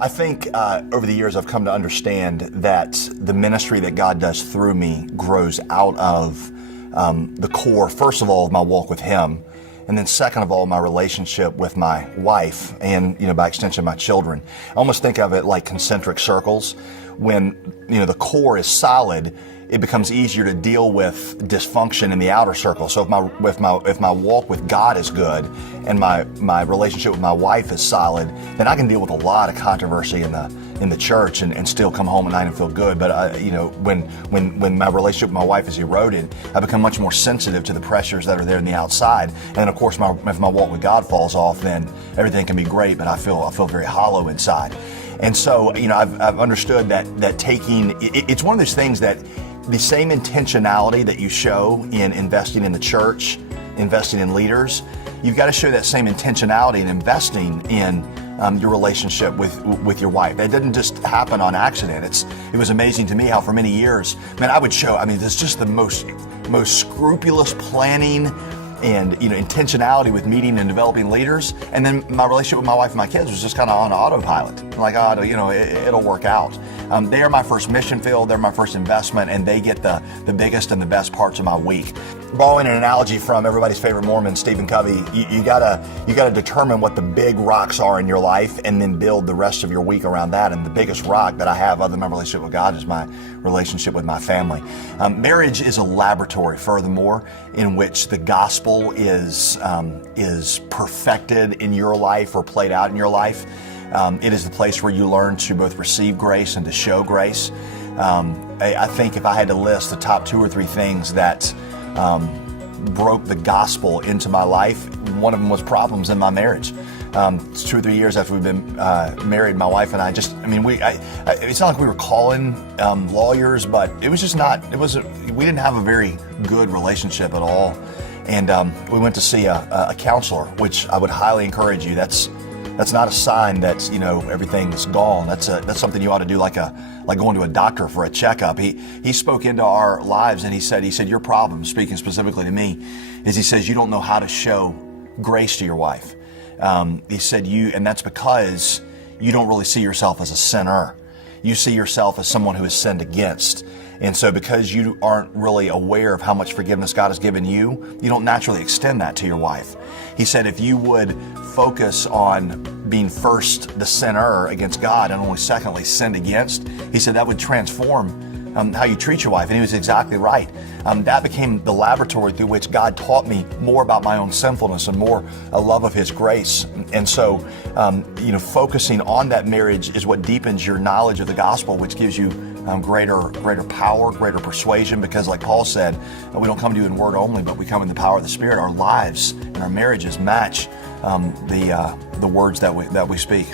I think over the years I've come to understand that the ministry that God does through me grows out of the core, first of all, of my walk with Him, and then second of all, my relationship with my wife and, by extension, my children. I almost think of it like concentric circles. When, the core is solid, it becomes easier to deal with dysfunction in the outer circle. So if my walk with God is good and my relationship with my wife is solid, then I can deal with a lot of controversy in the church and still come home at night and feel good. But when my relationship with my wife is eroded, I become much more sensitive to the pressures that are there in the outside. And of course, if my walk with God falls off, then everything can be great, but I feel very hollow inside. And so, I've understood that it's one of those things that the same intentionality that you show in investing in the church, investing in leaders, you've got to show that same intentionality in investing in your relationship with your wife. That didn't just happen on accident. It was amazing to me how for many years, I would show, there's just the most scrupulous planning and intentionality with meeting and developing leaders, and then my relationship with my wife and my kids was just kind of on autopilot. I'm like, it'll work out. They are my first mission field, they're my first investment, and they get the biggest and the best parts of my week. Borrowing an analogy from everybody's favorite Mormon, Stephen Covey, you gotta determine what the big rocks are in your life, and then build the rest of your week around that. And the biggest rock that I have, other than my relationship with God, is my relationship with my family. Marriage is a laboratory, furthermore, in which the gospel is perfected in your life or played out in your life. It is the place where you learn to both receive grace and to show grace. I think if I had to list the top 2 or 3 things that broke the gospel into my life, one of them was problems in my marriage. It's 2 or 3 years after we've been married, my wife and I it's not like we were calling lawyers, but it was just we didn't have a very good relationship at all. And we went to see a counselor, which I would highly encourage you. That's not a sign that everything's gone. That's something you ought to do, like going to a doctor for a checkup. He spoke into our lives, and he said your problem, speaking specifically to me, is he says you don't know how to show grace to your wife. He said and that's because you don't really see yourself as a sinner. You see yourself as someone who is sinned against. And so because you aren't really aware of how much forgiveness God has given you, you don't naturally extend that to your wife. He said if you would focus on being first the sinner against God and only secondly sinned against, he said that would transform how you treat your wife. And he was exactly right. That became the laboratory through which God taught me more about my own sinfulness and more a love of His grace. And so, focusing on that marriage is what deepens your knowledge of the gospel, which gives you greater power, greater persuasion, because like Paul said, we don't come to you in word only, but we come in the power of the Spirit. Our lives and our marriages match the words that we speak.